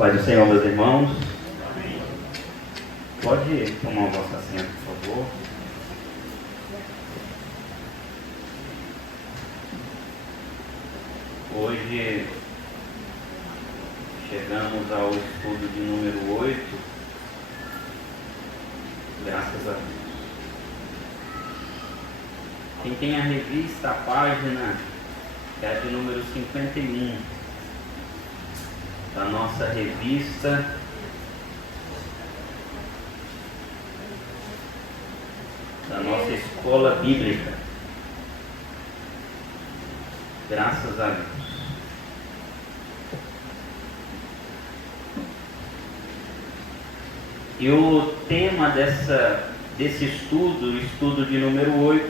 Paz do Senhor, meus irmãos. Pode tomar o vosso assento, por favor. Hoje chegamos ao estudo de número 8. Graças a Deus. Quem tem a revista, a página é a de número 51 da nossa revista da nossa escola bíblica. Graças a Deus. E o tema desse estudo, o estudo de número 8,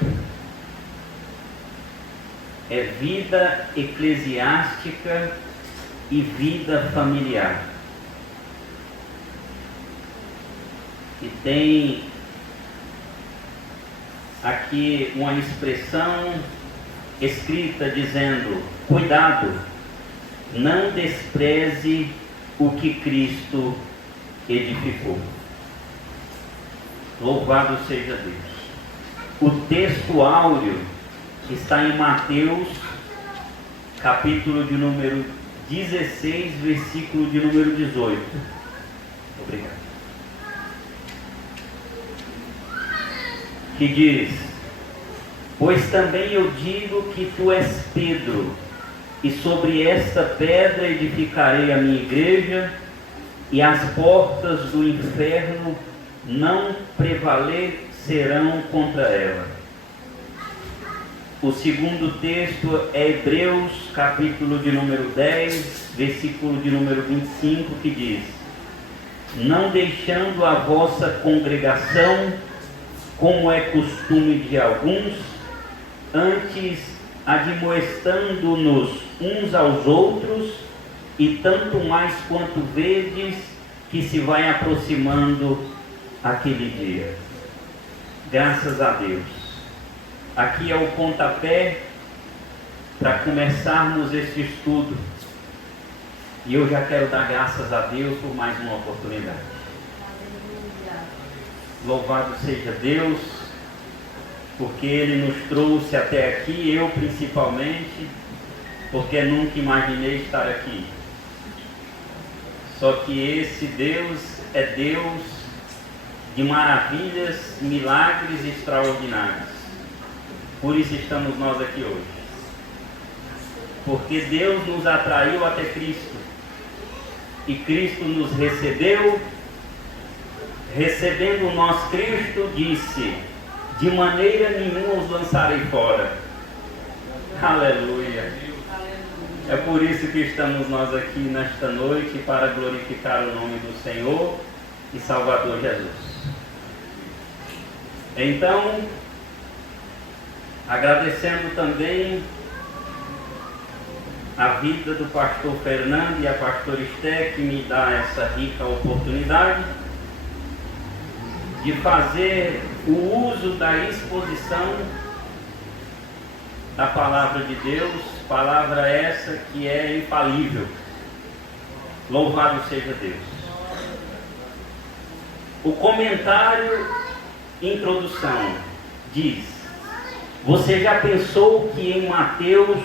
é vida eclesiástica e vida familiar. E tem aqui uma expressão escrita dizendo: cuidado, não despreze o que Cristo edificou. Louvado seja Deus. O texto áureo está em Mateus, capítulo de número 16, versículo de número 18. Obrigado. Que diz: pois também eu digo que tu és Pedro, e sobre esta pedra edificarei a minha igreja, e as portas do inferno não prevalecerão contra ela. O segundo texto é Hebreus, capítulo de número 10, versículo de número 25, que diz: não deixando a vossa congregação, como é costume de alguns, antes admoestando-nos uns aos outros, e tanto mais quanto vedes que se vai aproximando aquele dia. Graças a Deus. Aqui é o pontapé para começarmos este estudo. E eu já quero dar graças a Deus por mais uma oportunidade. Louvado seja Deus, porque Ele nos trouxe até aqui, eu principalmente, porque nunca imaginei estar aqui. Só que esse Deus é Deus de maravilhas, milagres extraordinários. Por isso estamos nós aqui hoje. Porque Deus nos atraiu até Cristo. E Cristo nos recebeu. Recebendo nós Cristo, disse: de maneira nenhuma os lançarei fora. Aleluia. É por isso que estamos nós aqui nesta noite, para glorificar o nome do Senhor e Salvador Jesus. Então, agradecendo também a vida do pastor Fernando e a pastora Esté, que me dá essa rica oportunidade de fazer o uso da exposição da palavra de Deus, palavra essa que é infalível. Louvado seja Deus. O comentário, introdução, diz: você já pensou que em Mateus,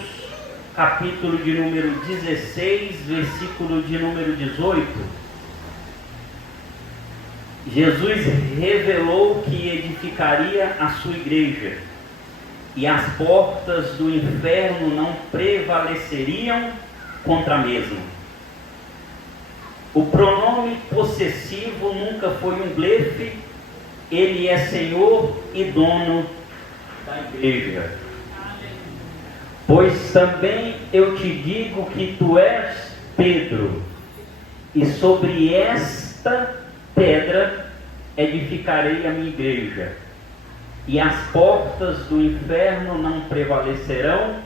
capítulo de número 16, versículo de número 18, Jesus revelou que edificaria a sua igreja, e as portas do inferno não prevaleceriam contra a mesma? O pronome possessivo nunca foi um blefe. Ele é Senhor e dono da igreja. Pois também eu te digo que tu és Pedro, e sobre esta pedra edificarei a minha igreja, e as portas do inferno não prevalecerão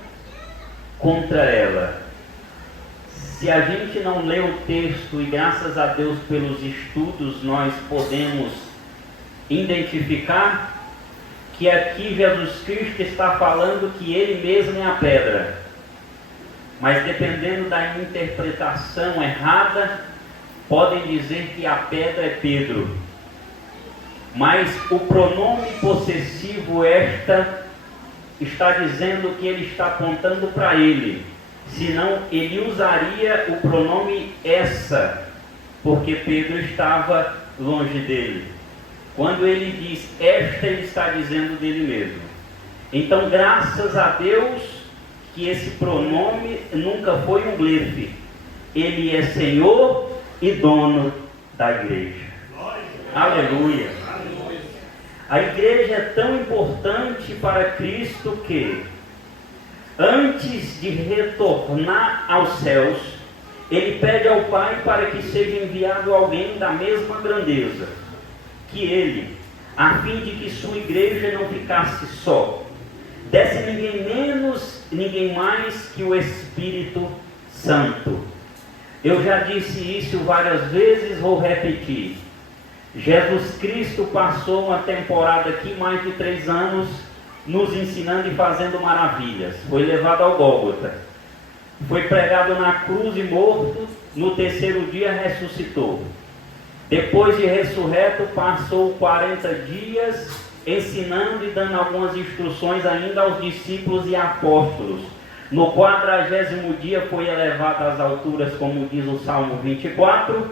contra ela. Se a gente não lê o texto, e graças a Deus pelos estudos nós podemos identificar que aqui Jesus Cristo está falando que Ele mesmo é a pedra. Mas dependendo da interpretação errada, podem dizer que a pedra é Pedro, mas o pronome possessivo esta está dizendo que ele está apontando para ele, senão ele usaria o pronome essa, porque Pedro estava longe dele. Quando ele diz esta, ele está dizendo dele mesmo. Então, graças a Deus que esse pronome nunca foi um blefe. Ele é Senhor e dono da igreja. Aleluia. A igreja é tão importante para Cristo que, antes de retornar aos céus, ele pede ao Pai para que seja enviado alguém da mesma grandeza que ele, a fim de que sua igreja não ficasse só. Desse ninguém menos, ninguém mais que o Espírito Santo. Eu já disse isso várias vezes, vou repetir. Jesus Cristo passou uma temporada aqui, mais de 3 anos, nos ensinando e fazendo maravilhas. Foi levado ao Gólgota. Foi pregado na cruz e morto, no 3º dia ressuscitou. Depois de ressurreto, passou 40 dias ensinando e dando algumas instruções ainda aos discípulos e apóstolos. No 40º dia foi elevado às alturas, como diz o Salmo 24,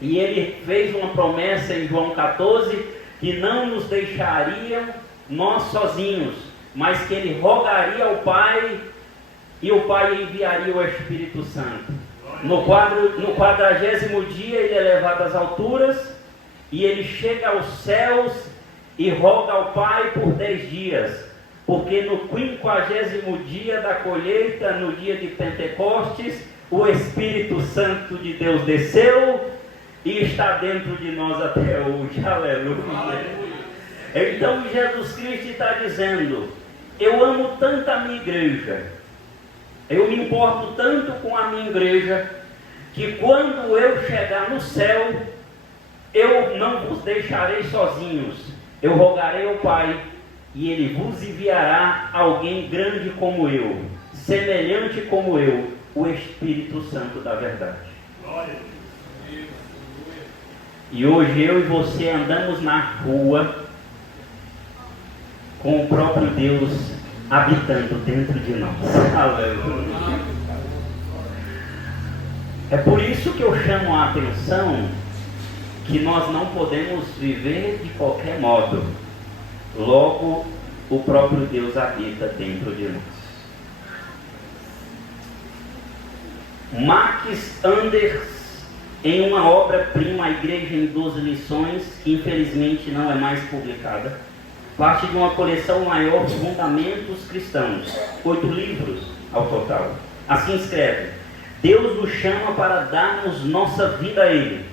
e ele fez uma promessa em João 14, que não nos deixaria nós sozinhos, mas que ele rogaria ao Pai, e o Pai enviaria o Espírito Santo. No 40º dia ele é levado às alturas, e ele chega aos céus e roga ao Pai por 10 dias, porque no 50º dia da colheita, no dia de Pentecostes, o Espírito Santo de Deus desceu e está dentro de nós até hoje. Aleluia. Então Jesus Cristo está dizendo: eu amo tanto a minha igreja, eu me importo tanto com a minha igreja, que quando eu chegar no céu, eu não vos deixarei sozinhos. Eu rogarei ao Pai, e Ele vos enviará alguém grande como eu, semelhante como eu, o Espírito Santo da verdade. E hoje eu e você andamos na rua com o próprio Deus habitando dentro de nós. Aleluia. É por isso que eu chamo a atenção que nós não podemos viver de qualquer modo. Logo, o próprio Deus habita dentro de nós. Max Anders, em uma obra-prima, A Igreja em 12 Lições, que infelizmente não é mais publicada, parte de uma coleção maior, Fundamentos Cristãos, 8 livros ao total. Assim escreve: Deus nos chama para darmos nossa vida a Ele,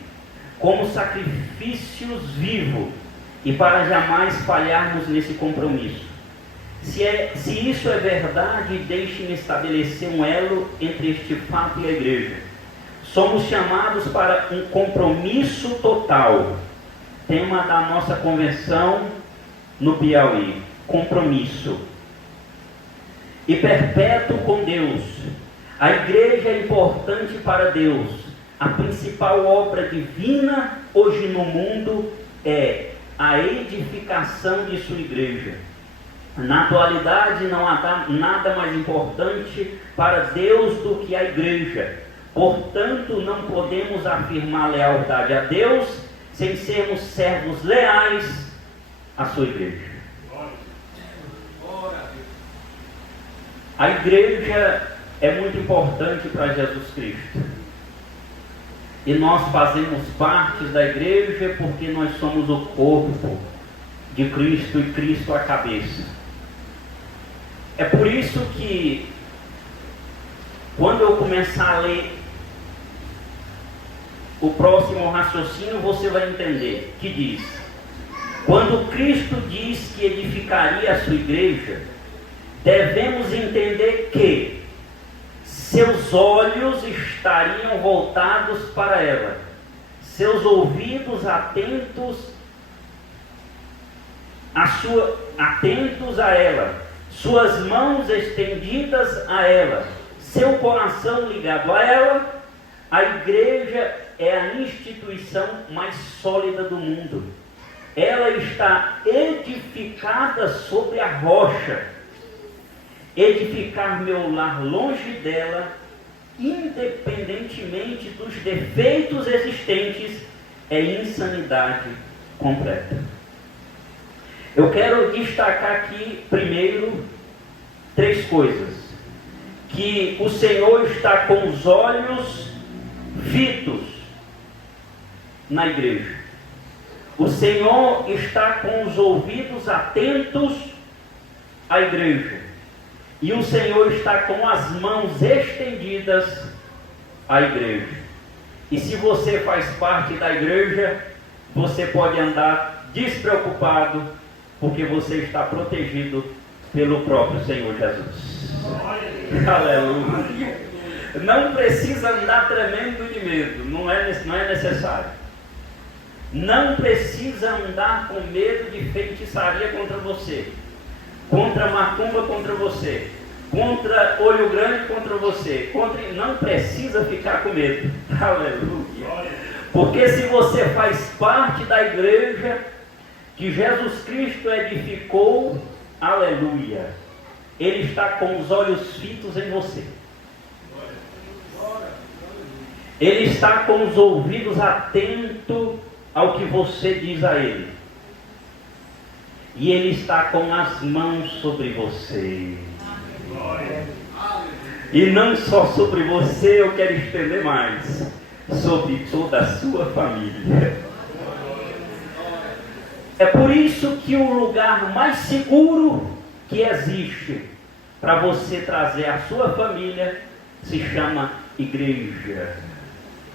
como sacrifícios vivos, e para jamais falharmos nesse compromisso. Se isso é verdade, deixe-me estabelecer um elo entre este fato e a igreja. Somos chamados para um compromisso total. Tema da nossa convenção no Piauí: compromisso. E perpétuo com Deus. A igreja é importante para Deus. A principal obra divina hoje no mundo é a edificação de sua igreja. Na atualidade não há nada mais importante para Deus do que a igreja. Portanto, não podemos afirmar lealdade a Deus sem sermos servos leais à sua igreja. A igreja é muito importante para Jesus Cristo. E nós fazemos parte da igreja porque nós somos o corpo de Cristo e Cristo a cabeça. É por isso que, quando eu começar a ler o próximo raciocínio, você vai entender que diz: quando Cristo diz que edificaria a sua igreja, devemos entender que seus olhos estariam voltados para ela, seus ouvidos atentos a ela, suas mãos estendidas a ela, seu coração ligado a ela, a igreja é a instituição mais sólida do mundo. Ela está edificada sobre a rocha. Edificar meu lar longe dela, independentemente dos defeitos existentes, é insanidade completa. Eu quero destacar aqui, primeiro, 3 coisas. Que o Senhor está com os olhos fitos na igreja. O Senhor está com os ouvidos atentos à igreja. E o Senhor está com as mãos estendidas à igreja. E se você faz parte da igreja, você pode andar despreocupado, porque você está protegido pelo próprio Senhor Jesus. Aleluia. Não precisa andar tremendo de medo, não é necessário. Não precisa andar com medo de feitiçaria contra você, contra macumba contra você, contra olho grande contra você, não precisa ficar com medo. Aleluia. Porque se você faz parte da igreja que Jesus Cristo edificou, aleluia, Ele está com os olhos fitos em você. Ele está com os ouvidos atentos ao que você diz a Ele. E Ele está com as mãos sobre você. E não só sobre você, eu quero estender mais, sobre toda a sua família. É por isso que o lugar mais seguro que existe para você trazer a sua família se chama igreja.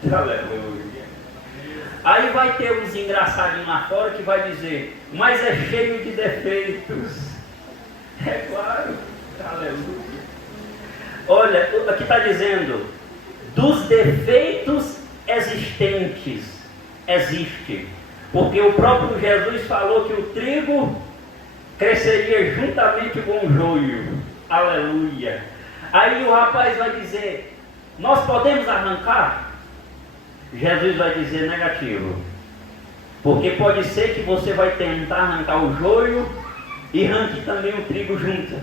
Aleluia. Aí vai ter uns engraçadinhos lá fora que vai dizer, mas é cheio de defeitos. É claro. Aleluia. Olha, aqui está dizendo, dos defeitos existentes, existe. Porque o próprio Jesus falou que o trigo cresceria juntamente com o joio. Aleluia. Aí o rapaz vai dizer, nós podemos arrancar? Jesus vai dizer negativo. Porque pode ser que você vai tentar arrancar o joio e arranque também o trigo junto.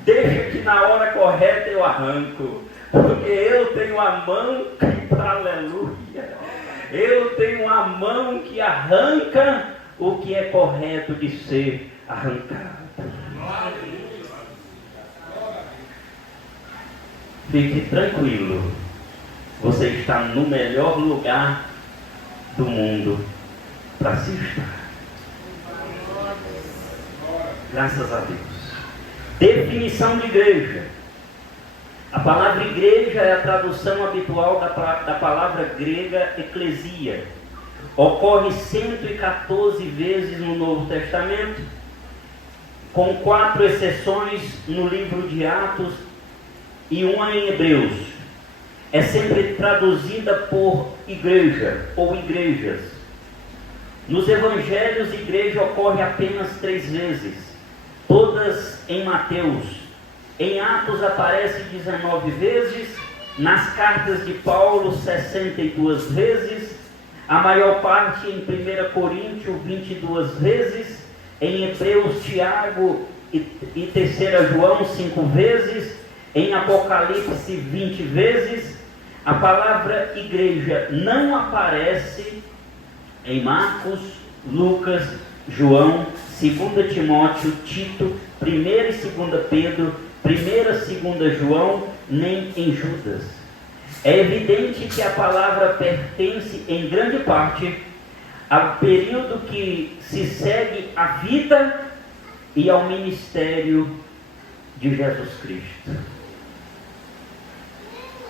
Deixa que na hora correta eu arranco. Porque eu tenho a mão que, aleluia, eu tenho a mão que arranca o que é correto de ser arrancado. Fique tranquilo. Você está no melhor lugar do mundo para se estar. Graças a Deus. Definição de igreja. A palavra igreja é a tradução habitual da palavra grega eclesia. Ocorre 114 vezes no Novo Testamento, com 4 exceções no livro de Atos e uma em Hebreus. É sempre traduzida por igreja ou igrejas. Nos evangelhos, igreja ocorre apenas 3 vezes, todas em Mateus. Em Atos aparece 19 vezes, nas cartas de Paulo 62 vezes, a maior parte em 1 Coríntios 22 vezes, em Hebreus, Tiago e 3 João 5 vezes, em Apocalipse 20 vezes. A palavra igreja não aparece em Marcos, Lucas, João, 2 Timóteo, Tito, 1 e 2 Pedro, 1 e 2 João, nem em Judas. É evidente que a palavra pertence em grande parte ao período que se segue à vida e ao ministério de Jesus Cristo.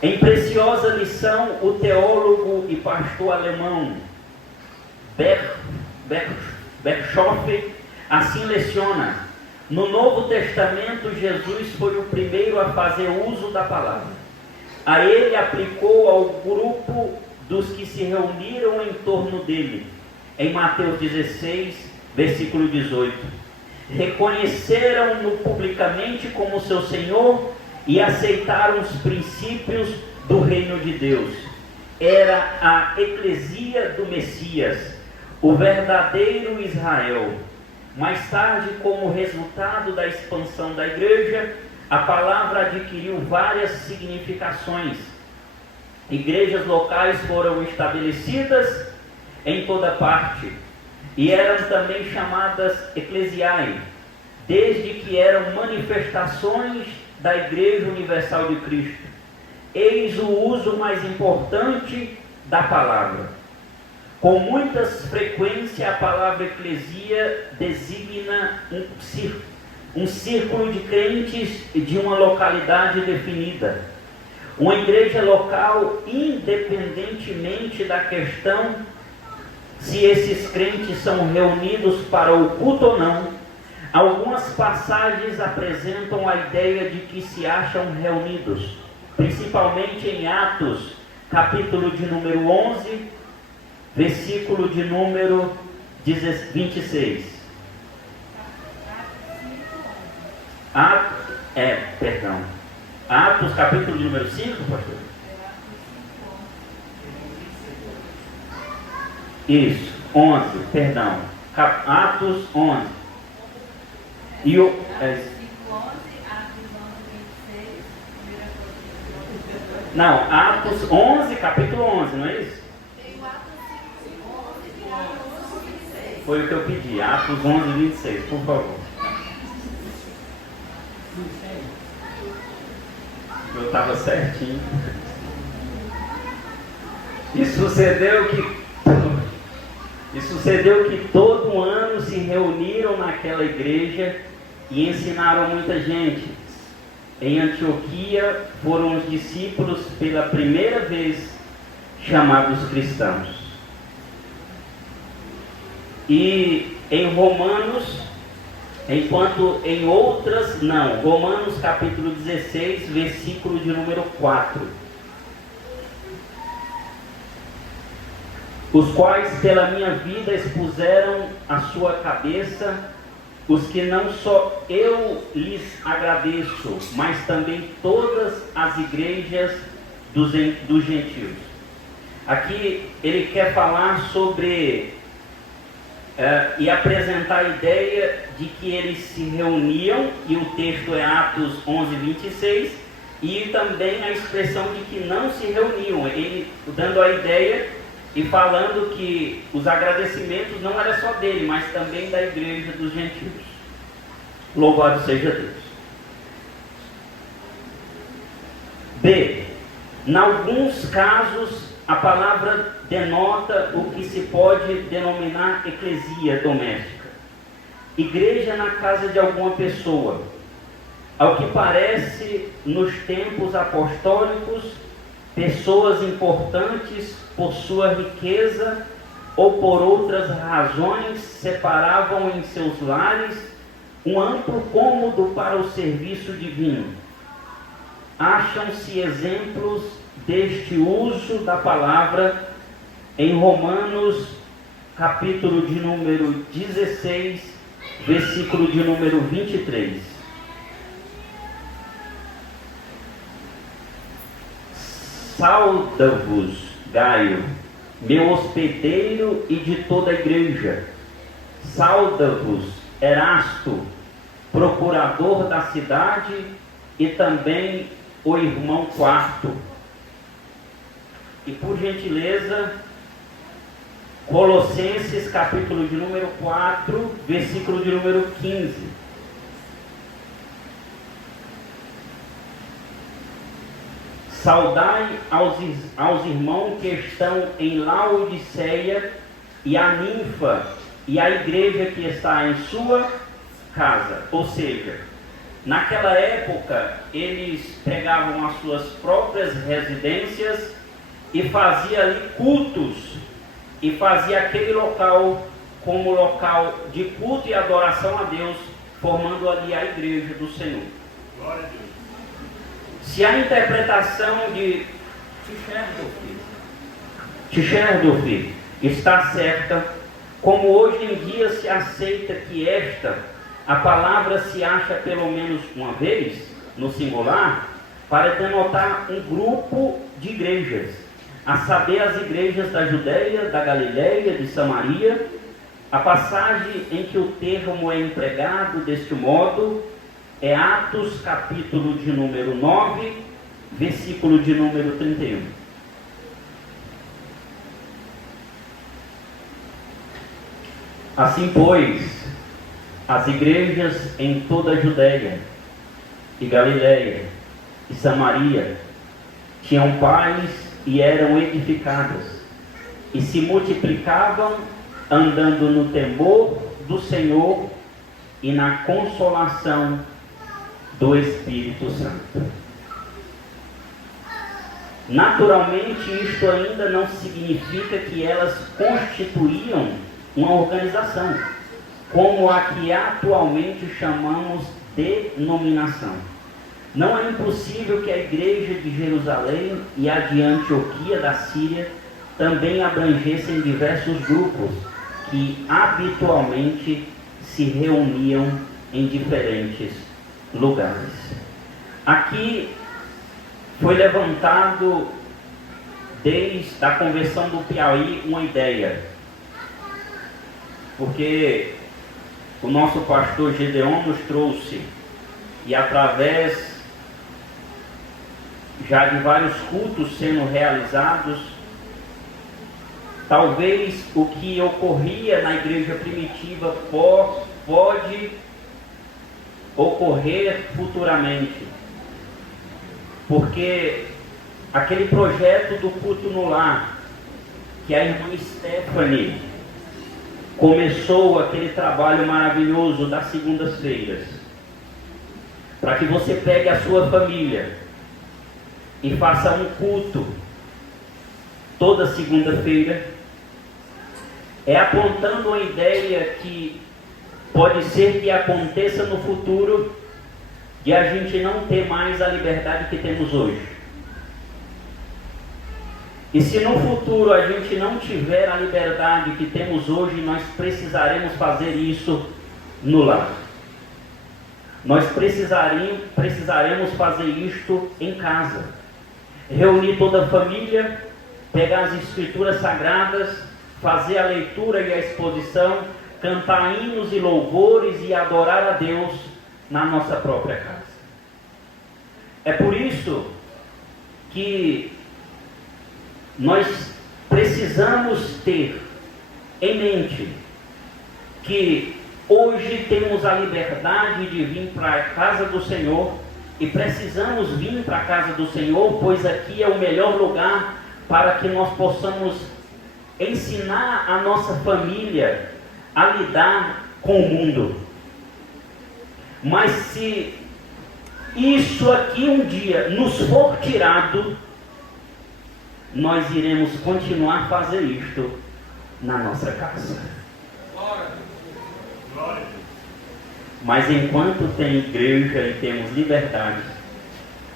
Em preciosa lição, o teólogo e pastor alemão Bischoff assim leciona: no Novo Testamento, Jesus foi o primeiro a fazer uso da palavra. A ele aplicou ao grupo dos que se reuniram em torno dele. Em Mateus 16, versículo 18. Reconheceram-no publicamente como seu Senhor e aceitaram os princípios do reino de Deus. era a eclesia do Messias, o verdadeiro Israel. Mais tarde, como resultado da expansão da igreja, a palavra adquiriu várias significações. Igrejas locais foram estabelecidas em toda parte e eram também chamadas eclesiae, desde que eram manifestações da Igreja Universal de Cristo. Eis o uso mais importante da palavra. Com muitas frequência, a palavra eclesia designa um círculo de crentes de uma localidade definida. Uma igreja local, independentemente da questão se esses crentes são reunidos para o culto ou não. Algumas passagens apresentam a ideia de que se acham reunidos, principalmente em Atos, capítulo de número 11, versículo de número 26. Atos, capítulo de número 5, pastor? Isso, 11, perdão. Atos 11. E o... Não, Atos 11, capítulo 11, não é isso? Foi o que eu pedi, Atos 11, 26, por favor. Eu estava certinho. E sucedeu que todo ano se reuniram naquela igreja e ensinaram muita gente. Em Antioquia foram os discípulos pela primeira vez chamados cristãos. E em Romanos, enquanto em outras não, Romanos capítulo 16, versículo de número 4. Os quais pela minha vida expuseram a sua cabeça, os que não só eu lhes agradeço, mas também todas as igrejas dos gentios. Aqui ele quer falar sobre e apresentar a ideia de que eles se reuniam, e o texto é Atos 11, 26, e também a expressão de que não se reuniam, ele dando a ideia e falando que os agradecimentos não era só dele, mas também da igreja dos gentios. Louvado seja Deus. B. Em alguns casos, a palavra denota o que se pode denominar eclesia doméstica. Igreja na casa de alguma pessoa. Ao que parece, nos tempos apostólicos, pessoas importantes por sua riqueza ou por outras razões separavam em seus lares um amplo cômodo para o serviço divino. Acham-se exemplos deste uso da palavra em Romanos, capítulo de número 16, versículo de número 23. Sauda-vos, Gaio, meu hospedeiro e de toda a igreja. Sauda-vos, Erasto, procurador da cidade, e também o irmão Quarto. E por gentileza, Colossenses capítulo de número 4, versículo de número 15. Saudai aos irmãos que estão em Laodiceia, e a ninfa e a igreja que está em sua casa. Ou seja, naquela época eles pegavam as suas próprias residências e faziam ali cultos, e fazia aquele local como local de culto e adoração a Deus, formando ali a igreja do Senhor. Glória a Deus. Se a interpretação de Tischendorf está certa, como hoje em dia se aceita que a palavra se acha pelo menos uma vez, no singular, para denotar um grupo de igrejas. a saber, as igrejas da Judéia, da Galiléia, de Samaria. A passagem em que o termo é empregado deste modo é Atos, capítulo de número 9, versículo de número 31. Assim, pois, as igrejas em toda a Judéia e Galiléia e Samaria tinham paz e eram edificadas, e se multiplicavam, andando no temor do Senhor e na consolação do Espírito Santo. Naturalmente, isto ainda não significa que elas constituíam uma organização, como a que atualmente chamamos de denominação. Não é impossível que a igreja de Jerusalém e a de Antioquia da Síria também abrangessem diversos grupos que habitualmente se reuniam em diferentes lugares. Aqui foi levantado, desde a conversão do Piauí, uma ideia, porque o nosso pastor Gedeon nos trouxe, e através já de vários cultos sendo realizados, talvez o que ocorria na igreja primitiva pode ocorrer futuramente, porque aquele projeto do culto no lar, que a irmã Stephanie começou, aquele trabalho maravilhoso das segundas-feiras, para que você pegue a sua família e faça um culto toda segunda-feira, é apontando uma ideia que pode ser que aconteça no futuro, de a gente não ter mais a liberdade que temos hoje. E se no futuro a gente não tiver a liberdade que temos hoje, nós precisaremos fazer isso no lar. Nós precisaremos fazer isto em casa. Reunir toda a família, pegar as escrituras sagradas, fazer a leitura e a exposição, cantar hinos e louvores e adorar a Deus na nossa própria casa. É por isso que nós precisamos ter em mente que hoje temos a liberdade de vir para a casa do Senhor, e precisamos vir para a casa do Senhor, pois aqui é o melhor lugar para que nós possamos ensinar a nossa família a lidar com o mundo. Mas se isso aqui um dia nos for tirado, nós iremos continuar a fazer isto na nossa casa. Mas enquanto tem igreja e temos liberdade,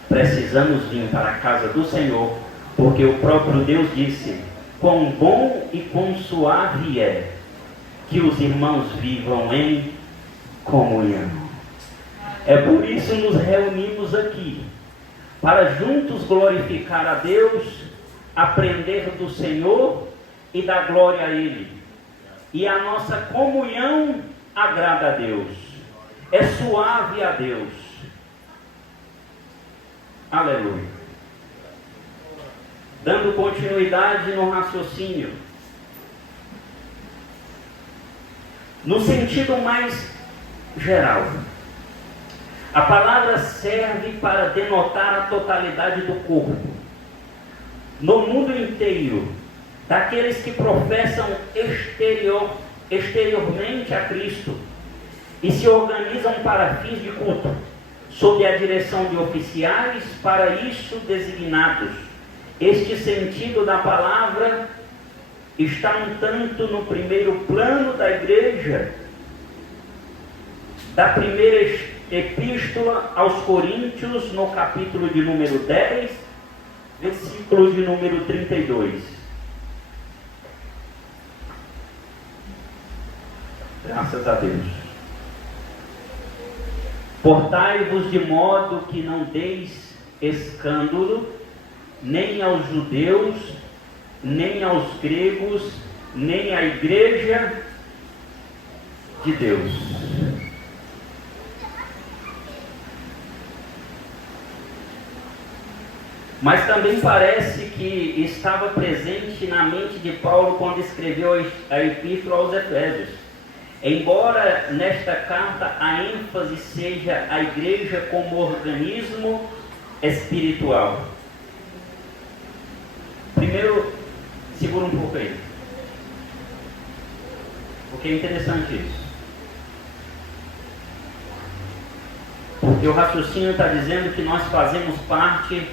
precisamos vir para a casa do Senhor, porque o próprio Deus disse: quão bom e quão suave é que os irmãos vivam em comunhão. É por isso nos reunimos aqui, para juntos glorificar a Deus, aprender do Senhor e dar glória a Ele. E a nossa comunhão agrada a Deus, é suave a Deus. Aleluia. Dando continuidade no raciocínio, no sentido mais geral, a palavra serve para denotar a totalidade do corpo. No mundo inteiro, daqueles que professam exteriormente a Cristo e se organizam para fins de culto, sob a direção de oficiais para isso designados. Este sentido da palavra está um tanto no primeiro plano da igreja, da primeira epístola aos Coríntios, no capítulo de número 10, versículo de número 32. Graças a Deus. Portai-vos de modo que não deis escândalo, nem aos judeus, nem aos gregos, nem à igreja de Deus. Mas também parece que estava presente na mente de Paulo quando escreveu a epístola aos Efésios. Embora nesta carta a ênfase seja a igreja como organismo espiritual. Primeiro, segura um pouco aí, porque é interessante isso. Porque o raciocínio está dizendo que nós fazemos parte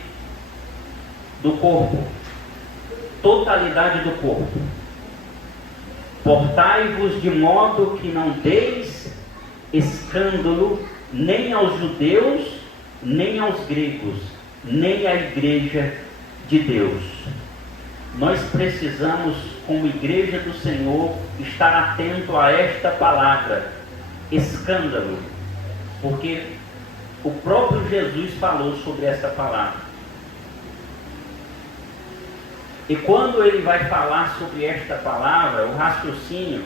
do corpo, totalidade do corpo. Portai-vos de modo que não deis escândalo nem aos judeus, nem aos gregos, nem à igreja de Deus. Nós precisamos, como igreja do Senhor, estar atento a esta palavra, escândalo, porque o próprio Jesus falou sobre essa palavra. E quando ele vai falar sobre esta palavra, o raciocínio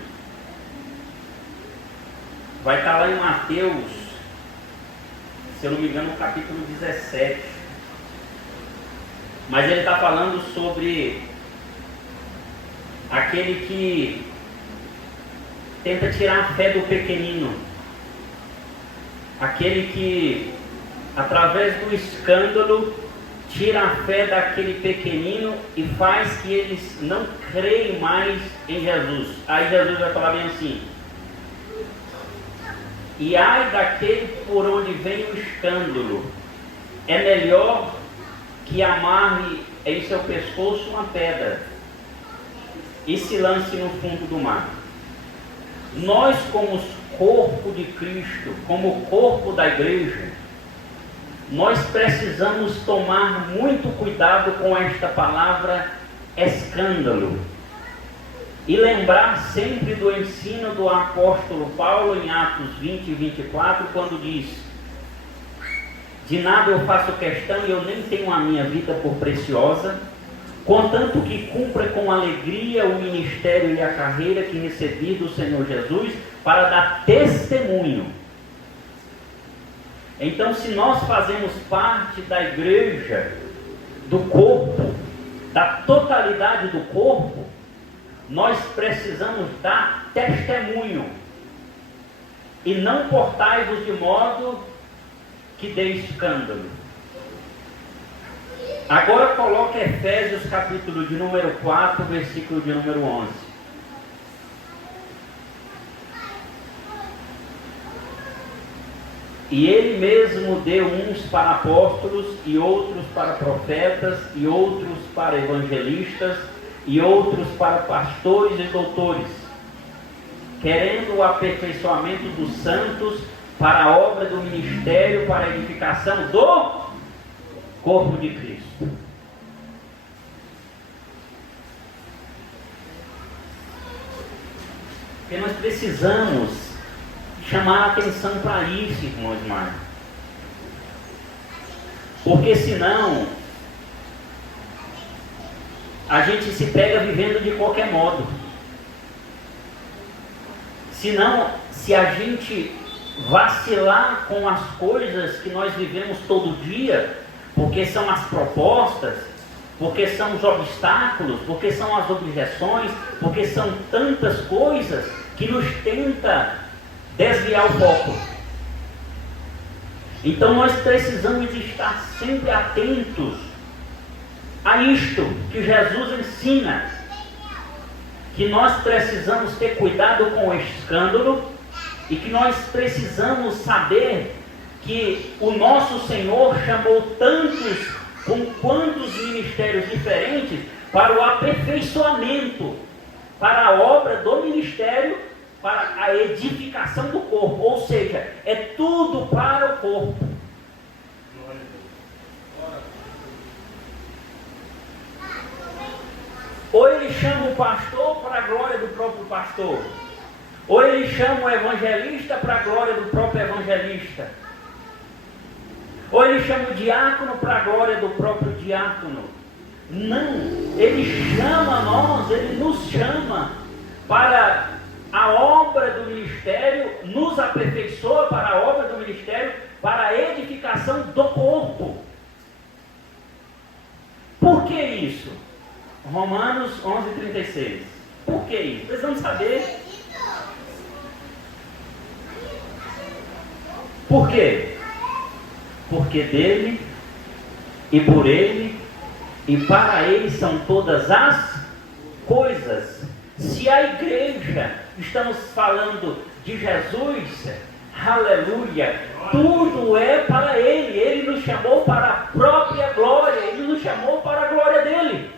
vai estar lá em Mateus, se eu não me engano, no capítulo 17. Mas ele está falando sobre aquele que tenta tirar a fé do pequenino, aquele que, através do escândalo, tira a fé daquele pequenino e faz que eles não creem mais em Jesus. Aí Jesus vai falar bem assim: e ai daquele por onde vem o escândalo, é melhor que amarre em seu pescoço uma pedra e se lance no fundo do mar. Nós, como corpo de Cristo, como corpo da igreja, nós precisamos tomar muito cuidado com esta palavra escândalo e lembrar sempre do ensino do apóstolo Paulo em Atos 20 e 24, quando diz: de nada eu faço questão e eu nem tenho a minha vida por preciosa, contanto que cumpra com alegria o ministério e a carreira que recebi do Senhor Jesus para dar testemunho. Então, se nós fazemos parte da igreja, do corpo, da totalidade do corpo, nós precisamos dar testemunho. E não portai-vos de modo que dê escândalo. Agora coloque Efésios capítulo de número 4, versículo de número 11. E ele mesmo deu uns para apóstolos, e outros para profetas, e outros para evangelistas, e outros para pastores e doutores, querendo o aperfeiçoamento dos santos para a obra do ministério, para a edificação do corpo de Cristo. Porque nós precisamos chamar a atenção para isso, irmãos e irmãs. Porque senão a gente se pega vivendo de qualquer modo. Senão, se a gente vacilar com as coisas que nós vivemos todo dia, porque são as propostas, porque são os obstáculos, porque são as objeções, porque são tantas coisas que nos tenta desviar o foco. Então nós precisamos estar sempre atentos a isto que Jesus ensina, que nós precisamos ter cuidado com o escândalo e que nós precisamos saber que o nosso Senhor chamou tantos com quantos ministérios diferentes para o aperfeiçoamento, para a obra do ministério, para a edificação do corpo, ou seja, é tudo para o corpo. Ou ele chama o pastor para a glória do próprio pastor, ou ele chama o evangelista para a glória do próprio evangelista, ou ele chama o diácono para a glória do próprio diácono. Não, Ele chama nós, Ele nos chama para a obra do ministério, nos aperfeiçoa para a obra do ministério, para a edificação do corpo. Por que isso? Romanos 11:36. Por que isso? Precisamos saber. Por quê? Porque dele, e por ele, e para ele são todas as coisas. Se a igreja, estamos falando de Jesus, aleluia, tudo é para ele. Ele nos chamou para a própria glória, ele nos chamou para a glória dele.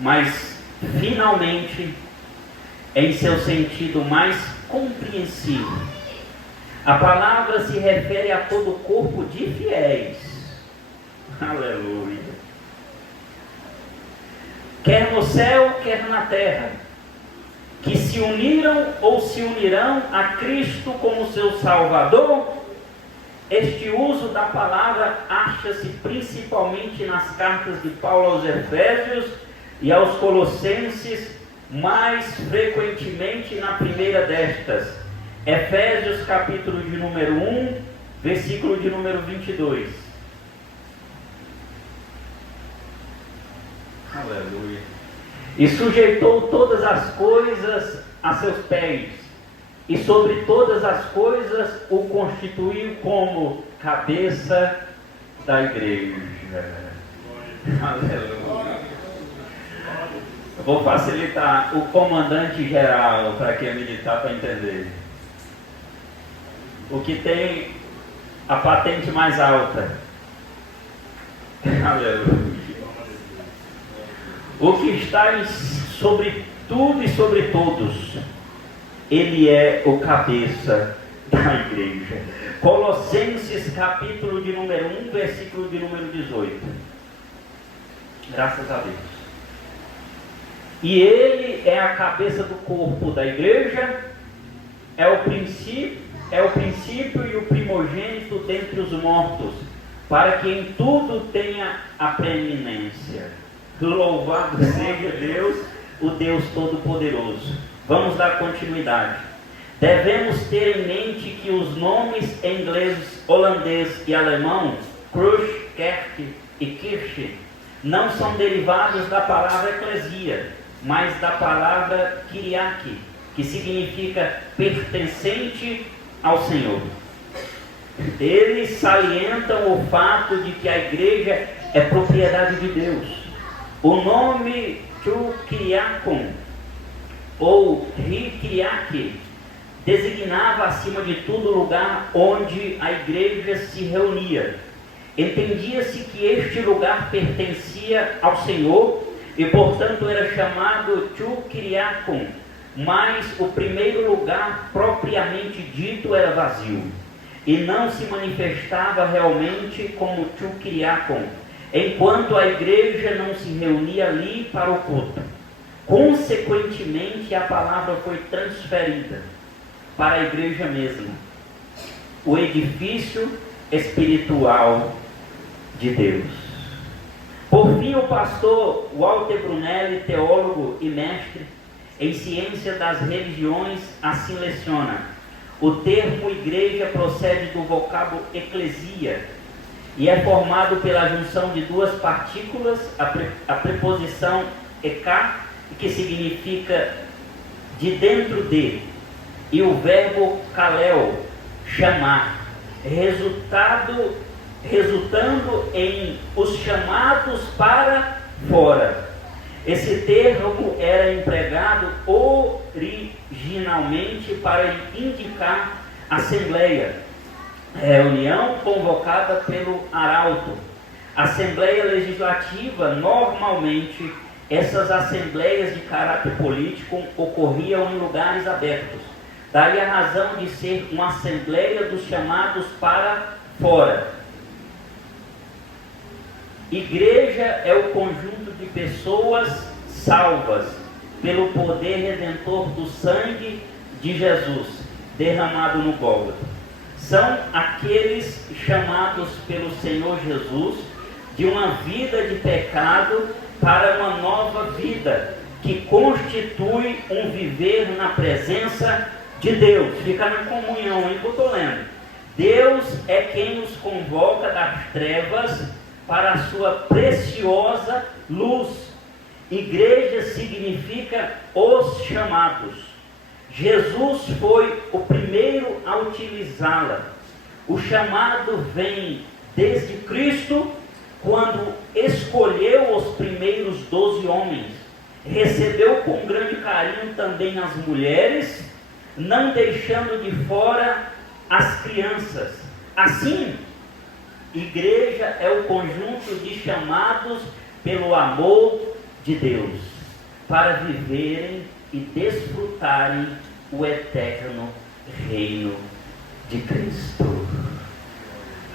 Mas, finalmente, em seu sentido mais compreensível, a palavra se refere a todo o corpo de fiéis. Aleluia. Quer no céu, quer na terra, que se uniram ou se unirão a Cristo como seu Salvador. Este uso da palavra acha-se principalmente nas cartas de Paulo aos Efésios e aos Colossenses, mais frequentemente na primeira destas, Efésios capítulo de número 1, versículo de número 22. Aleluia. E sujeitou todas as coisas a seus pés, e sobre todas as coisas o constituiu como cabeça da igreja. Aleluia. Eu vou facilitar o comandante geral para quem é militar para entender. O que tem a patente mais alta. Aleluia. O que está sobre tudo e sobre todos. Ele é o cabeça da igreja. Colossenses capítulo de número 1, versículo de número 18. Graças a Deus. E ele é a cabeça do corpo da igreja, é o princípio e o primogênito dentre os mortos, para que em tudo tenha a preeminência. Louvado seja Deus, o Deus Todo-Poderoso. Vamos dar continuidade. Devemos ter em mente que os nomes em inglês, holandês e alemão, Krush, Kerk e Kirche, não são derivados da palavra eclesia, mas da palavra Kyriake, que significa pertencente ao Senhor. Eles salientam o fato de que a igreja é propriedade de Deus. O nome Kyriakon ou Kyriake designava acima de tudo o lugar onde a igreja se reunia. Entendia-se que este lugar pertencia ao Senhor e portanto era chamado Kyriakon, mas o primeiro lugar propriamente dito era vazio e não se manifestava realmente como Kyriakon, enquanto a igreja não se reunia ali para o culto. Consequentemente, a palavra foi transferida para a igreja mesma, o edifício espiritual de Deus. Por fim, o pastor Walter Brunelli, teólogo e mestre em ciência das religiões, assim leciona: o termo igreja procede do vocábulo eclesia e é formado pela junção de duas partículas, a preposição eká, que significa de dentro de, e o verbo kaleo, chamar, resultando em os chamados para fora. Esse termo era empregado originalmente para indicar assembleia, reunião convocada pelo arauto. Assembleia legislativa, normalmente, essas assembleias de caráter político ocorriam em lugares abertos. Daí a razão de ser uma assembleia dos chamados para fora. Igreja é o conjunto de pessoas salvas pelo poder redentor do sangue de Jesus derramado no Gólgota. são aqueles chamados pelo Senhor Jesus de uma vida de pecado para uma nova vida, que constitui um viver na presença de Deus. Fica na comunhão aí que eu estou lendo. Deus é quem os convoca das trevas para a sua preciosa luz. Igreja significa os chamados. Jesus foi o primeiro a utilizá-la. O chamado vem desde Cristo, quando escolheu os primeiros 12 homens. Recebeu com grande carinho também as mulheres, não deixando de fora as crianças. Assim, igreja é o conjunto de chamados pelo amor de Deus, para viverem e desfrutarem o eterno reino de Cristo.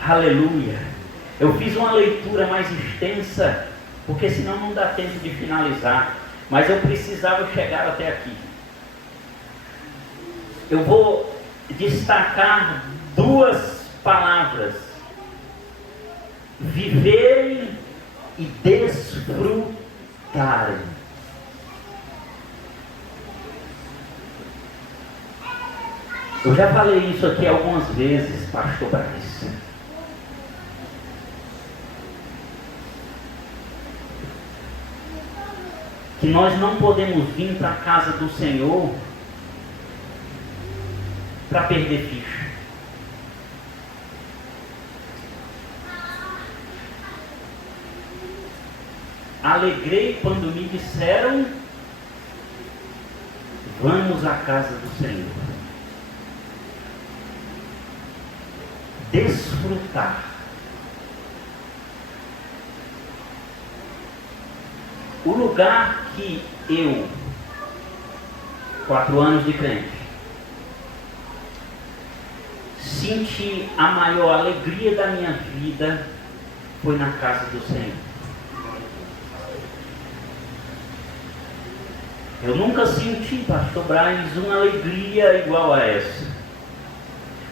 Aleluia! Eu fiz uma leitura mais extensa, porque senão não dá tempo de finalizar, mas eu precisava chegar até aqui. Eu vou destacar duas palavras: viverem e desfrutarem. Eu já falei isso aqui algumas vezes, pastor Braz. Que nós não podemos vir para a casa do Senhor para perder ficha. Alegrei quando me disseram: vamos à casa do Senhor. Desfrutar. O lugar que eu, 4 anos de crente, senti a maior alegria da minha vida foi na casa do Senhor. Eu nunca senti, pastor Braz, uma alegria igual a essa.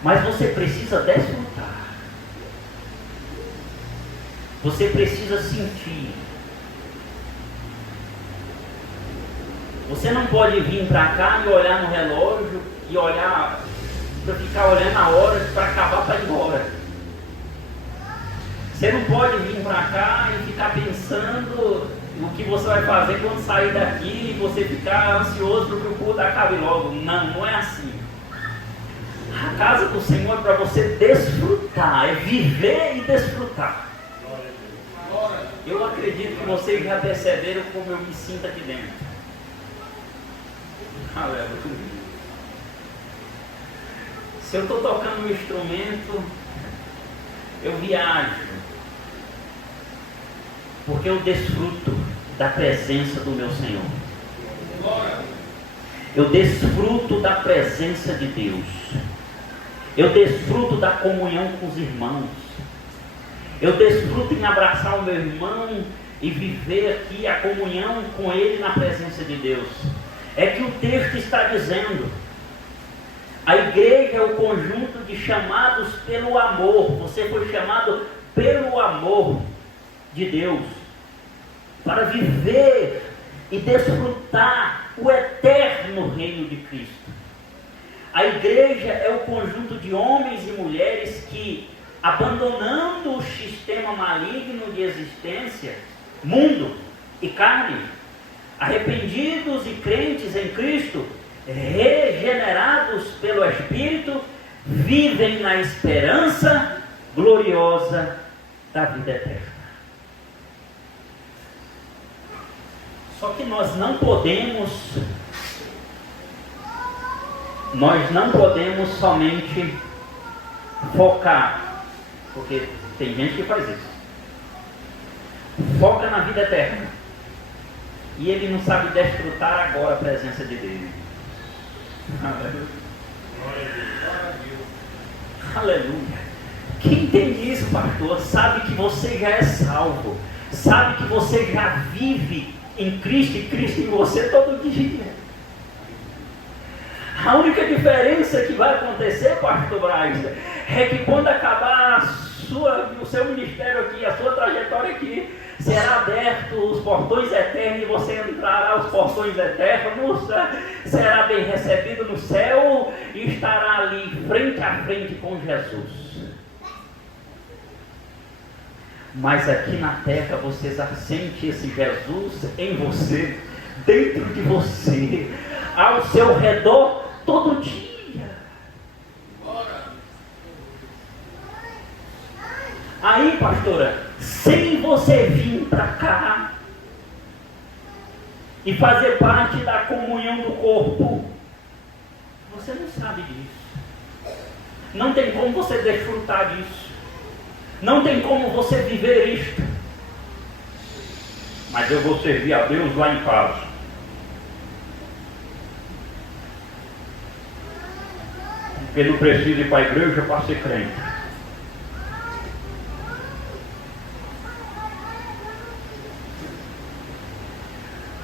Mas você precisa desfrutar. Você precisa sentir. Você não pode vir para cá e olhar no relógio e olhar, para ficar olhando a hora para acabar para ir embora. Você não pode vir para cá e ficar pensando o que você vai fazer quando sair daqui e você ficar ansioso para que o culto acabe logo. Não, não é assim. A casa do Senhor é para você desfrutar, é viver e desfrutar. Eu acredito que vocês já perceberam como eu me sinto aqui dentro. Aleluia. Se eu estou tocando um instrumento, eu viajo, porque eu desfruto da presença do meu Senhor. Eu desfruto da presença de Deus. Eu desfruto da comunhão com os irmãos. Eu desfruto em abraçar o meu irmão e viver aqui a comunhão com ele na presença de Deus. É que o texto está dizendo: a igreja é o conjunto de chamados pelo amor. Você foi chamado pelo amor de Deus para viver e desfrutar o eterno reino de Cristo. A igreja é o conjunto de homens e mulheres que, abandonando o sistema maligno de existência, mundo e carne, arrependidos e crentes em Cristo, regenerados pelo Espírito, vivem na esperança gloriosa da vida eterna. Só que nós não podemos somente focar, porque tem gente que faz isso, foca na vida eterna e ele não sabe desfrutar agora a presença de Deus. Aleluia. Quem entende isso, pastor, sabe que você já é salvo, sabe que você já vive em Cristo e Cristo em você todo dia. A única diferença que vai acontecer, pastor Braz, é que quando acabar o seu ministério aqui, a sua trajetória aqui, será aberto os portões eternos e você entrará os portões eternos, será bem recebido no céu e estará ali frente a frente com Jesus. Mas aqui na terra você já sente esse Jesus em você, dentro de você, ao seu redor todo dia. Aí, pastora, sem você vir para cá e fazer parte da comunhão do corpo, você não sabe disso. Não tem como você desfrutar disso. Não tem como você viver isto. Mas eu vou servir a Deus lá em casa. Porque não precisa ir para a igreja para ser crente.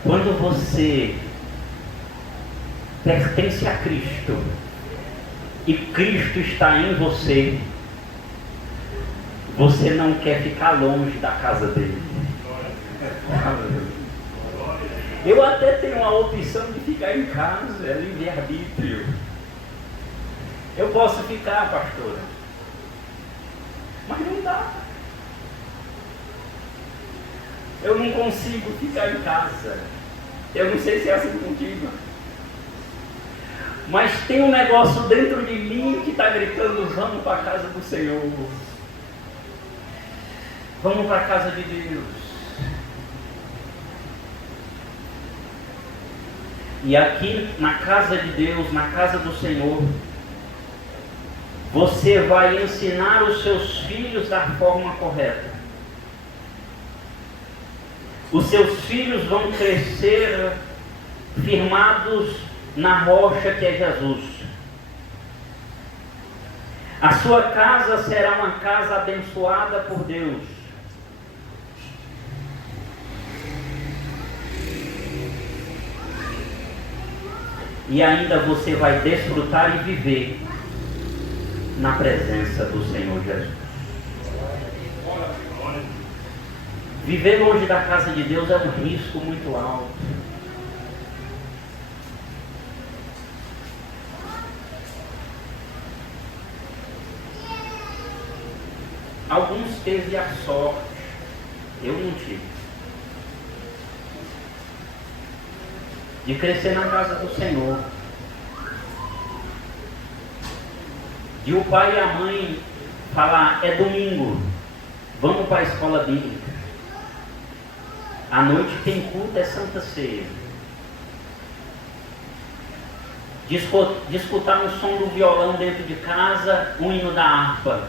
Quando você pertence a Cristo e Cristo está em você, você não quer ficar longe da casa dele. Eu até tenho a opção de ficar em casa, é livre-arbítrio. Eu posso ficar, pastora, mas não dá. Eu não consigo ficar em casa. Eu não sei se é assim contigo. Mas tem um negócio dentro de mim que está gritando: vamos para a casa do Senhor. Vamos para a casa de Deus. E aqui na casa de Deus, na casa do Senhor, você vai ensinar os seus filhos da forma correta. Os seus filhos vão crescer firmados na rocha que é Jesus. A sua casa será uma casa abençoada por Deus. E ainda você vai desfrutar e viver na presença do Senhor Jesus. Viver longe da casa de Deus é um risco muito alto. Alguns teve a sorte, eu não tive, de crescer na casa do Senhor, de o pai e a mãe falar: é domingo, vamos para a escola bíblica. À noite tem culto, é Santa Ceia. De escutar um som do violão dentro de casa, um hino da harpa.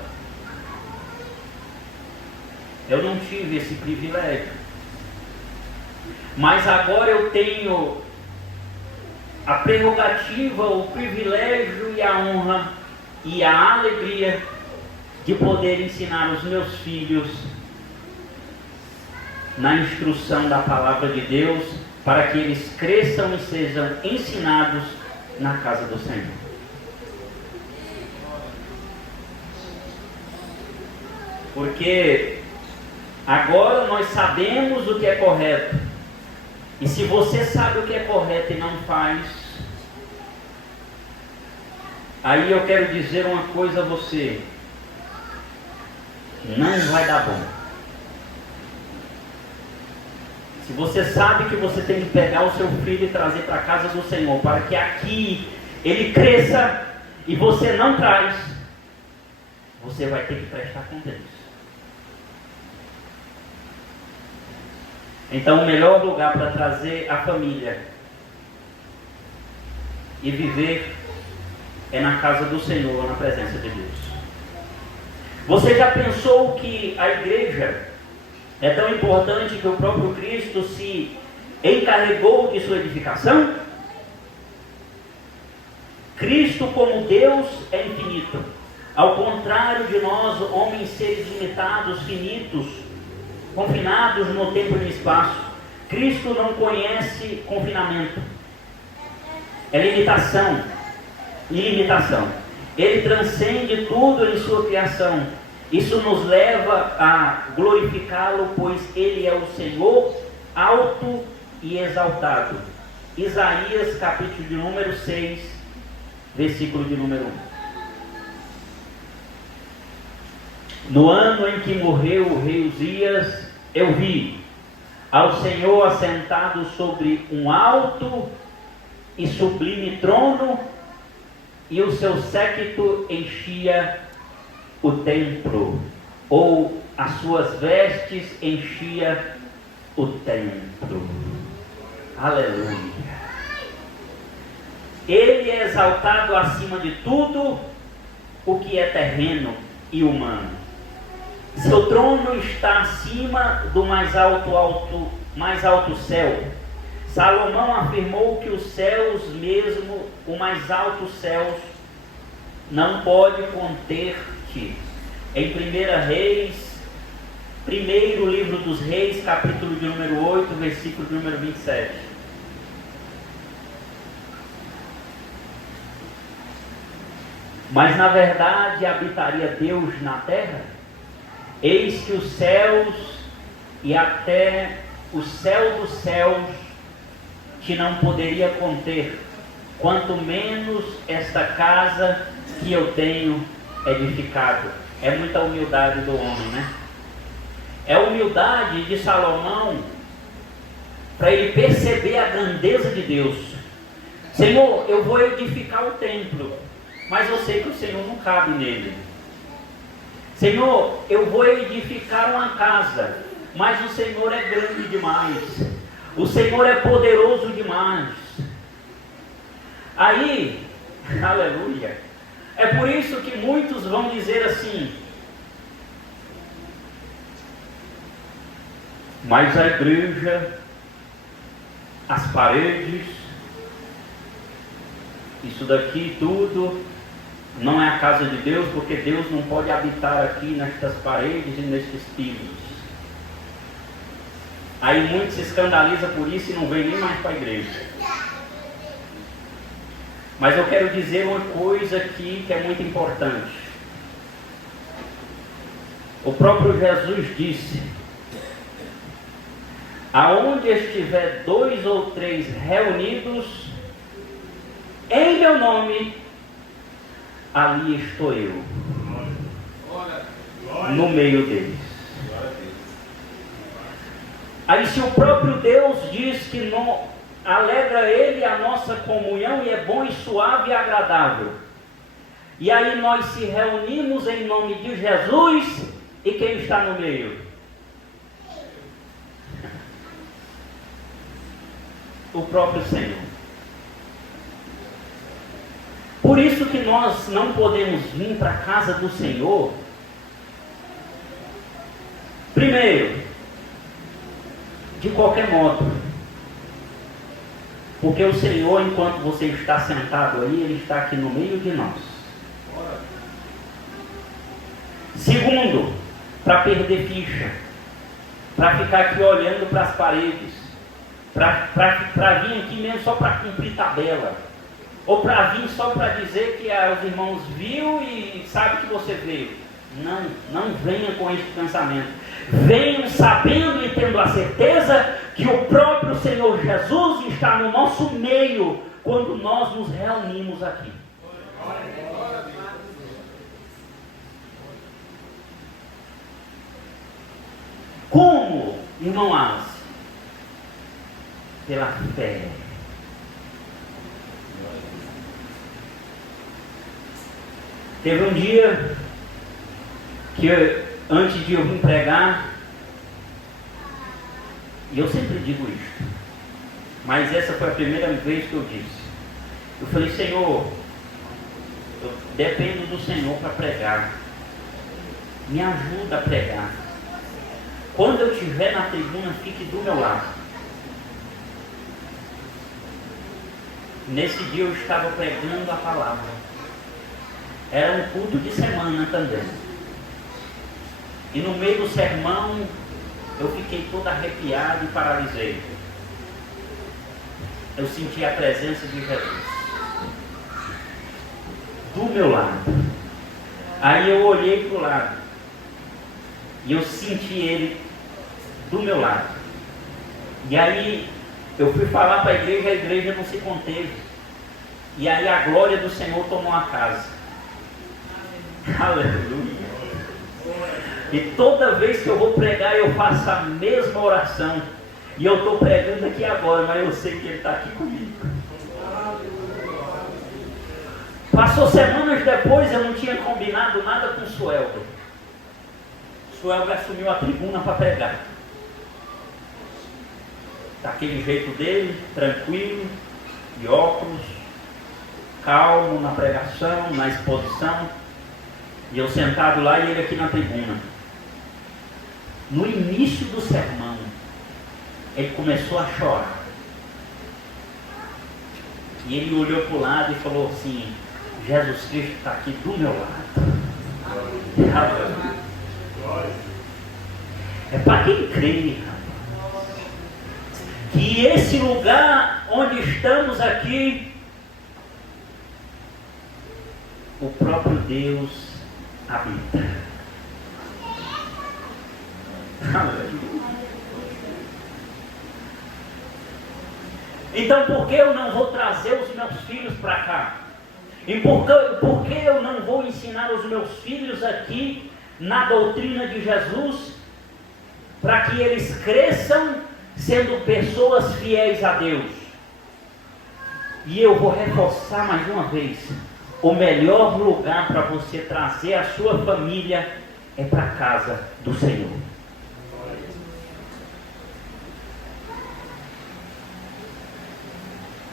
Eu não tive esse privilégio. Mas agora eu tenho a prerrogativa, o privilégio e a honra e a alegria de poder ensinar os meus filhos na instrução da palavra de Deus, para que eles cresçam e sejam ensinados na casa do Senhor. Porque agora nós sabemos o que é correto. E se você sabe o que é correto e não faz, aí eu quero dizer uma coisa a você: não vai dar bom. Se você sabe que você tem que pegar o seu filho e trazer para a casa do Senhor, para que aqui ele cresça, e você não traz, você vai ter que prestar conta disso. Então o melhor lugar para trazer a família e viver é na casa do Senhor, na presença de Deus. Você já pensou que a igreja é tão importante que o próprio Cristo se encarregou de sua edificação? Cristo, como Deus, é infinito. Ao contrário de nós, homens, seres limitados, finitos, confinados no tempo e no espaço. Cristo não conhece confinamento. É limitação. Ilimitação. Ele transcende tudo em sua criação. Isso nos leva a glorificá-lo, pois Ele é o Senhor alto e exaltado. Isaías, capítulo de número 6, versículo de número 1. No ano em que morreu o rei Uzias, eu vi ao Senhor assentado sobre um alto e sublime trono, e o seu séquito enchia o templo, ou as suas vestes enchia o templo. Aleluia. Ele é exaltado acima de tudo o que é terreno e humano. Seu trono está acima do mais alto céu. Salomão afirmou que os céus, mesmo o mais alto céus, não pode conter-te. Em 1 Reis, primeiro livro dos Reis, capítulo de número 8, versículo de número 27. Mas na verdade habitaria Deus na terra? Eis que os céus e até o céu dos céus te não poderia conter, quanto menos esta casa que eu tenho edificado. É muita humildade do homem, né? É a humildade de Salomão para ele perceber a grandeza de Deus. Senhor, eu vou edificar o templo, mas eu sei que o Senhor não cabe nele. Senhor, eu vou edificar uma casa, mas o Senhor é grande demais. O Senhor é poderoso demais. Aí, aleluia, é por isso que muitos vão dizer assim: mas a igreja, as paredes, isso daqui tudo não é a casa de Deus, porque Deus não pode habitar aqui nestas paredes e nestes pisos. Aí muitos se escandalizam por isso e não vêm nem mais para a igreja. Mas eu quero dizer uma coisa aqui que é muito importante. O próprio Jesus disse: aonde estiver 2 ou 3 reunidos em meu nome, ali estou eu, no meio deles. Aí se o próprio Deus diz que não alegra Ele a nossa comunhão e é bom e suave e agradável, e aí nós se reunimos em nome de Jesus, e quem está no meio? O próprio Senhor. Por isso que nós não podemos vir para a casa do Senhor, primeiro, de qualquer modo, porque o Senhor, enquanto você está sentado aí, Ele está aqui no meio de nós. Segundo, para perder ficha, para ficar aqui olhando para as paredes, para vir aqui mesmo só para cumprir tabela, ou para vir só para dizer que os irmãos viu e sabe que você veio. Não venha com esse pensamento. Venham sabendo e tendo a certeza que o próprio Senhor Jesus está no nosso meio quando nós nos reunimos aqui. Como, irmão Alas? Pela fé. Teve um dia que antes de eu vir pregar, e eu sempre digo isso, mas essa foi a primeira vez que eu disse. Eu falei: Senhor, eu dependo do Senhor para pregar. Me ajuda a pregar. Quando eu estiver na tribuna, fique do meu lado. Nesse dia eu estava pregando a palavra. Era um culto de semana também. E no meio do sermão, eu fiquei todo arrepiado e paralisei. Eu senti a presença de Jesus. do meu lado. Aí eu olhei para o lado e eu senti ele do meu lado. E aí eu fui falar para a igreja não se conteve. E aí a glória do Senhor tomou a casa. Aleluia. E toda vez que eu vou pregar, eu faço a mesma oração. E eu estou pregando aqui agora, mas eu sei que Ele está aqui comigo. Passou semanas depois, eu não tinha combinado nada com o Suelber. O Suelber assumiu a tribuna para pregar. Daquele jeito dele, tranquilo, de óculos, calmo na pregação, na exposição. E eu sentado lá e ele aqui na tribuna. No início do sermão, ele começou a chorar. E ele olhou para o lado e falou assim: Jesus Cristo está aqui do meu lado. É para quem crê, que esse lugar onde estamos aqui, o próprio Deus habita. Então por que eu não vou trazer os meus filhos para cá? E por que eu não vou ensinar os meus filhos aqui na doutrina de Jesus, para que eles cresçam sendo pessoas fiéis a Deus? E eu vou reforçar mais uma vez: o melhor lugar para você trazer a sua família é para a casa do Senhor.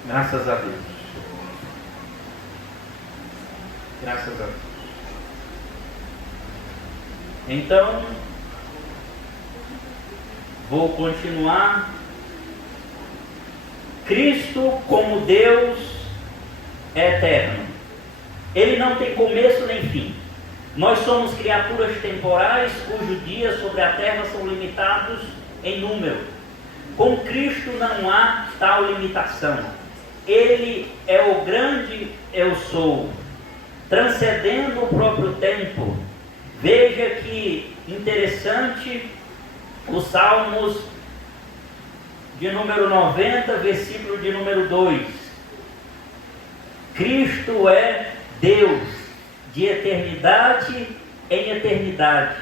Graças a Deus. Graças a Deus. Então, vou continuar. Cristo como Deus é eterno. Ele não tem começo nem fim. Nós somos criaturas temporais cujos dias sobre a terra são limitados em número. Com Cristo não há tal limitação. Ele é o grande eu sou, transcendendo o próprio tempo. Veja que interessante os Salmos de número 90, versículo de número 2. Cristo é Deus de eternidade em eternidade.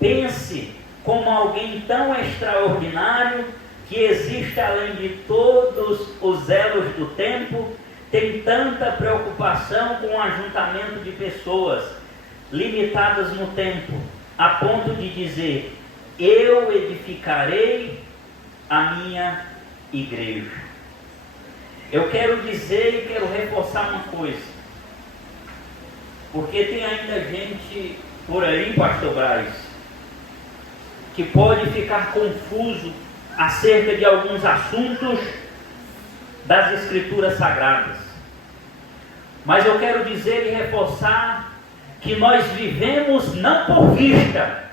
Pense como alguém tão extraordinário, que existe além de todos os elos do tempo, tem tanta preocupação com o ajuntamento de pessoas limitadas no tempo, a ponto de dizer: eu edificarei a minha igreja. Eu quero dizer e quero reforçar uma coisa, porque tem ainda gente por aí, pastor Braz, que pode ficar confuso acerca de alguns assuntos das Escrituras Sagradas. Mas eu quero dizer e reforçar que nós vivemos não por vista,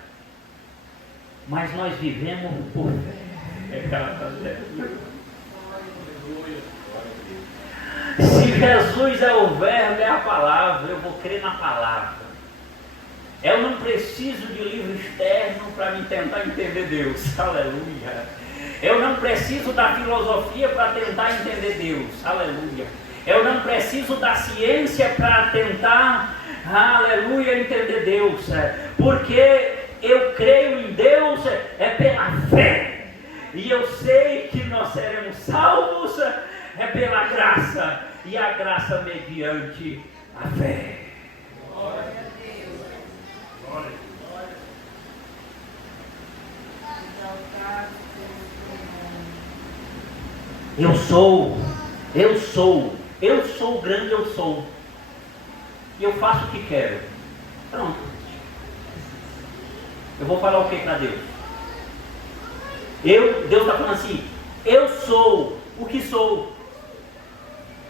mas nós vivemos por fé. Se Jesus é o verbo, é a palavra, eu vou crer na palavra. Eu não preciso de livro externo para me tentar entender Deus. Aleluia. Eu não preciso da filosofia para tentar entender Deus. Aleluia. Eu não preciso da ciência para tentar, aleluia, entender Deus. Porque eu creio em Deus é pela fé. E eu sei que nós seremos salvos é pela graça. E a graça mediante a fé. Glória a Deus. Glória. Eu sou o grande eu sou. E eu faço o que quero. Pronto. Eu vou falar o que para Deus? Deus está falando assim: eu sou o que sou.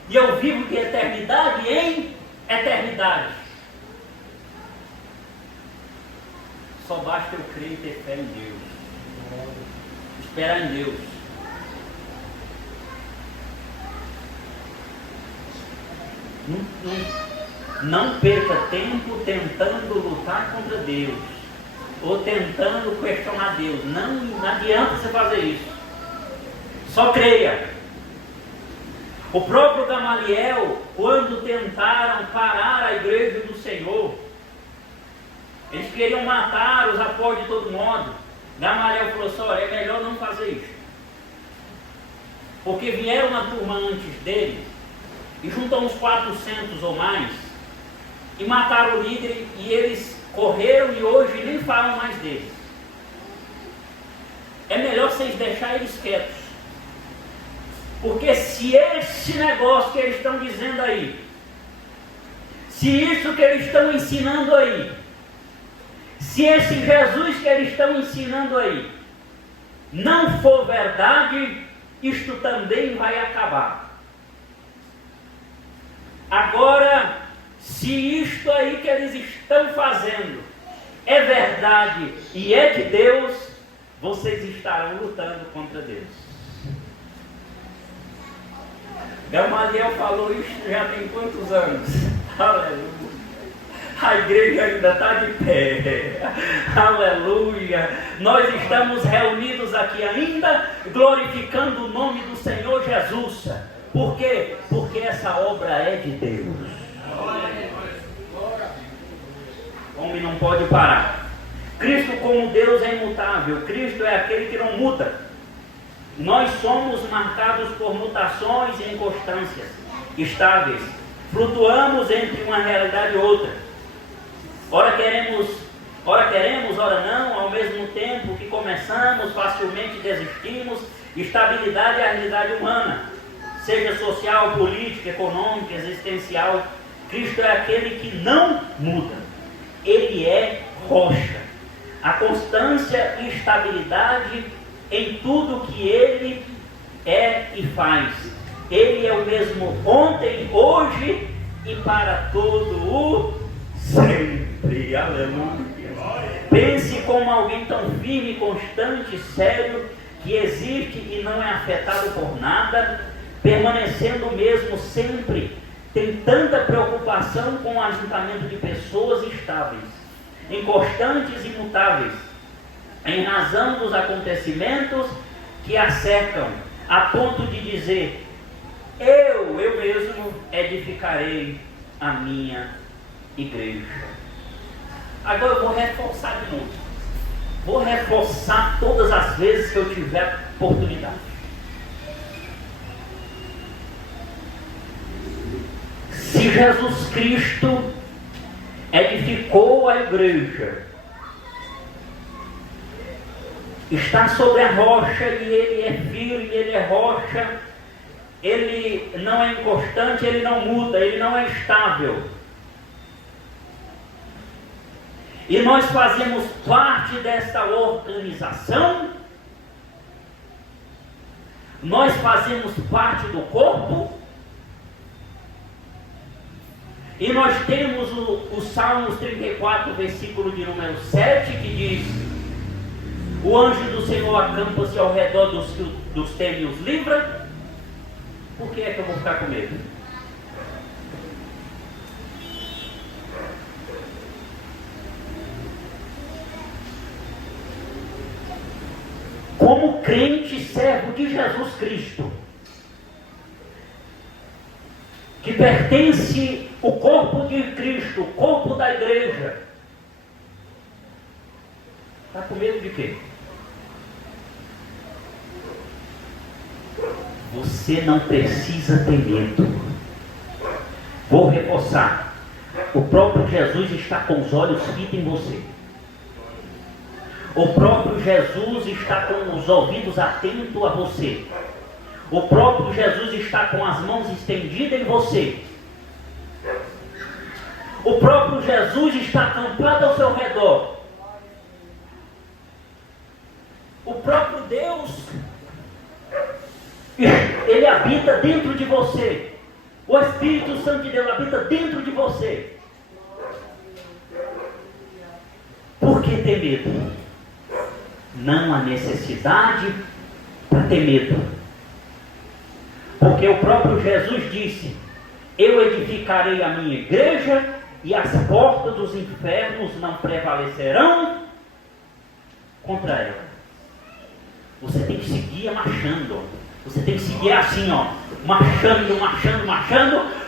E eu vivo de eternidade em eternidade. Só basta eu crer e ter fé em Deus. Esperar em Deus. não perca tempo tentando lutar contra Deus, ou tentando questionar Deus. Não adianta você fazer isso. Só creia. O próprio Gamaliel, quando tentaram parar a igreja do Senhor, eles queriam matar os apóstolos de todo modo. Gamaliel falou assim: olha, é melhor não fazer isso. Porque vieram uma turma antes deles, e juntam uns 400 ou mais, e mataram o líder, e eles correram e hoje nem falam mais deles. É melhor vocês deixarem eles quietos. Porque se esse negócio que eles estão dizendo aí, se isso que eles estão ensinando aí, se esse Jesus que eles estão ensinando aí não for verdade, isto também vai acabar. Agora, se isto aí que eles estão fazendo é verdade e é de Deus, vocês estarão lutando contra Deus. Gamaliel falou isso já tem quantos anos? Aleluia! A igreja ainda está de pé. Aleluia! Nós estamos reunidos aqui ainda, glorificando o nome do Senhor Jesus. Por quê? Porque essa obra é de Deus. O homem não pode parar. Cristo como Deus é imutável. Cristo é aquele que não muda. Nós somos marcados por mutações e inconstâncias estáveis. Flutuamos entre uma realidade e outra. Ora queremos, ora não, ao mesmo tempo que começamos, facilmente desistimos. Estabilidade é a realidade humana, seja social, política, econômica, existencial. Cristo é aquele que não muda. Ele é rocha. A constância e estabilidade em tudo que Ele é e faz. Ele é o mesmo ontem, hoje e para todo o sempre. Aleluia. Pense como alguém tão firme, constante, sério, que existe e não é afetado por nada, permanecendo mesmo sempre. Tem tanta preocupação com o ajuntamento de pessoas estáveis, inconstantes e imutáveis, em razão dos acontecimentos que a cercam, a ponto de dizer: eu mesmo edificarei a minha igreja. Agora eu vou reforçar de novo. Vou reforçar todas as vezes que eu tiver oportunidade. Se Jesus Cristo edificou a igreja, está sobre a rocha, e Ele é firme, Ele é rocha, Ele não é inconstante, Ele não muda, Ele não é estável. E nós fazemos parte dessa organização, nós fazemos parte do corpo, e nós temos o Salmos 34, versículo de número 7, que diz: o anjo do Senhor acampa-se ao redor dos teus e os livra. Por que é que eu vou ficar com medo? Como crente servo de Jesus Cristo, que pertence ao corpo de Cristo, o corpo da igreja, está com medo de quê? Você não precisa ter medo. Vou reforçar. O próprio Jesus está com os olhos fitos em você. O próprio Jesus está com os ouvidos atentos a você. O próprio Jesus está com as mãos estendidas em você. O próprio Jesus está acampado ao seu redor. O próprio Deus, Ele habita dentro de você. O Espírito Santo de Deus habita dentro de você. Por que ter medo? Não há necessidade para ter medo. Porque o próprio Jesus disse Eu edificarei a minha igreja e as portas dos infernos não prevalecerão contra ela. Você tem que seguir marchando. Você tem que seguir assim, ó, marchando,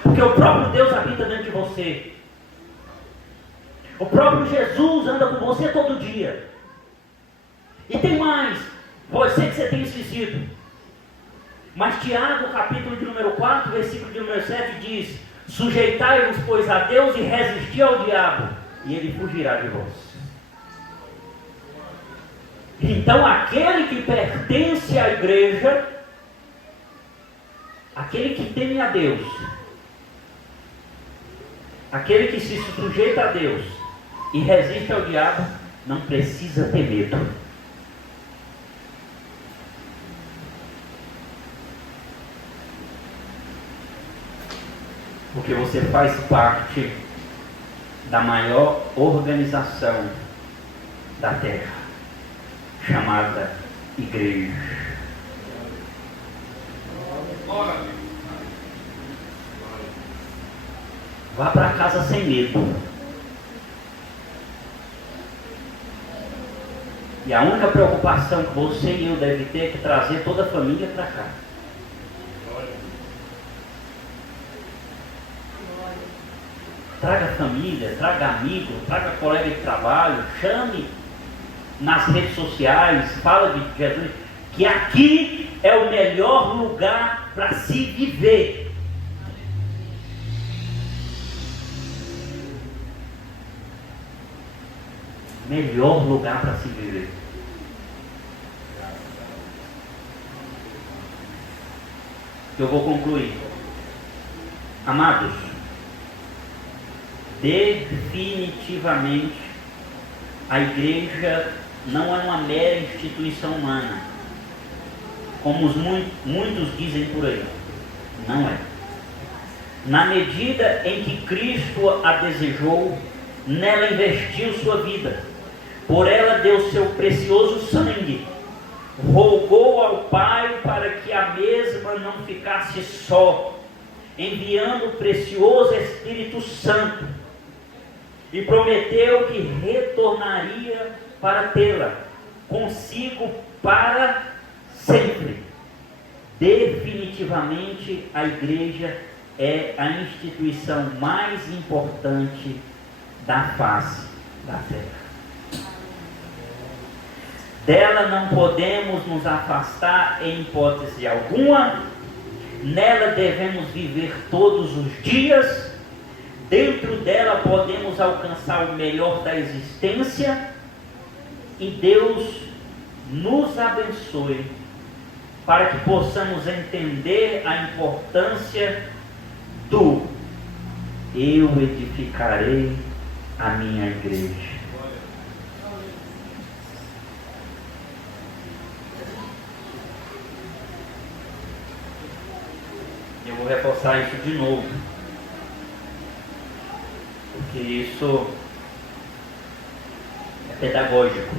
porque o próprio Deus habita dentro de você. O próprio Jesus anda com você todo dia. E tem mais, pode ser que você tenha esquecido, mas Tiago, capítulo de número 4, versículo de número 7 diz: sujeitai-vos, pois, a Deus e resisti ao diabo, e ele fugirá de vós. Então aquele que pertence à igreja, aquele que teme a Deus, aquele que se sujeita a Deus e resiste ao diabo, não precisa ter medo. Porque você faz parte da maior organização da terra, chamada igreja. Vá para casa sem medo. E a única preocupação que você e eu devem ter é que trazer toda a família para cá. Traga família, traga amigo, traga colega de trabalho, chame nas redes sociais, fala de Jesus, que aqui é o melhor lugar para se viver. Melhor lugar para se viver. Eu vou concluir. Amados, definitivamente a igreja não é uma mera instituição humana, como muitos dizem por aí. Não é. Na medida em que Cristo a desejou, nela investiu sua vida, por ela deu seu precioso sangue, rogou ao Pai para que a mesma não ficasse só, enviando o precioso Espírito Santo, e prometeu que retornaria para tê-la consigo para sempre. Definitivamente a igreja é a instituição mais importante da face da terra. Dela não podemos nos afastar em hipótese alguma, nela devemos viver todos os dias, dentro dela podemos alcançar o melhor da existência, e Deus nos abençoe para que possamos entender a importância do eu edificarei a minha igreja. Eu vou reforçar isso de novo, porque isso é pedagógico.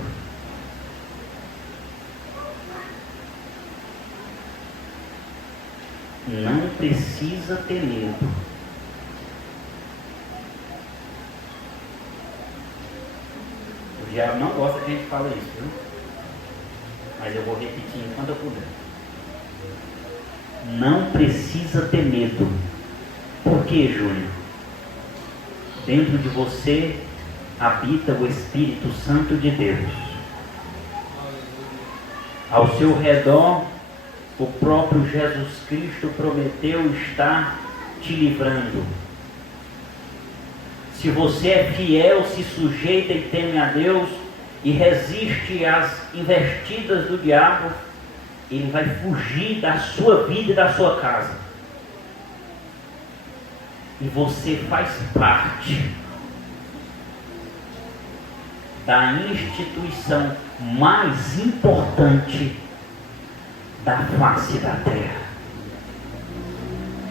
Não precisa ter medo. O diabo não gosta que a gente fale isso, viu? Mas eu vou repetir enquanto eu puder. Não precisa ter medo. Por quê, Júnior? Dentro de você habita o Espírito Santo de Deus. Ao seu redor, o próprio Jesus Cristo prometeu estar te livrando. Se você é fiel, se sujeita e teme a Deus e resiste às investidas do diabo, ele vai fugir da sua vida e da sua casa. E você faz parte da instituição mais importante da face da terra,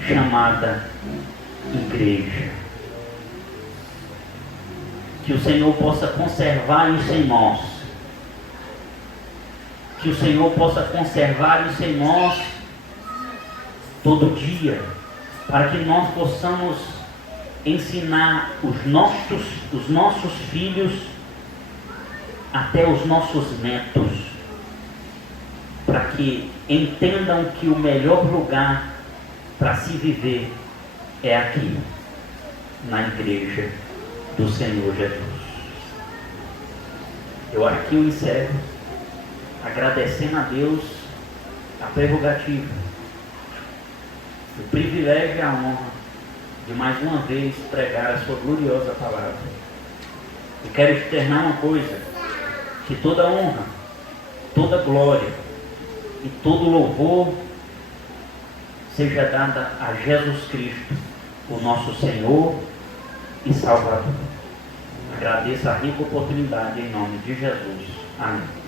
chamada igreja. Que o Senhor possa conservar isso em nós. Que o Senhor possa conservar isso em nós todo dia. para que nós possamos ensinar os nossos filhos, até os nossos netos, para que entendam que o melhor lugar para se viver é aqui, na igreja do Senhor Jesus. Eu aqui eu encerro, agradecendo a Deus a prerrogativa, o privilégio e a honra de mais uma vez pregar a sua gloriosa palavra. E quero externar uma coisa, que toda honra, toda glória e todo louvor seja dada a Jesus Cristo, o nosso Senhor e Salvador. Agradeço a rica oportunidade em nome de Jesus. Amém.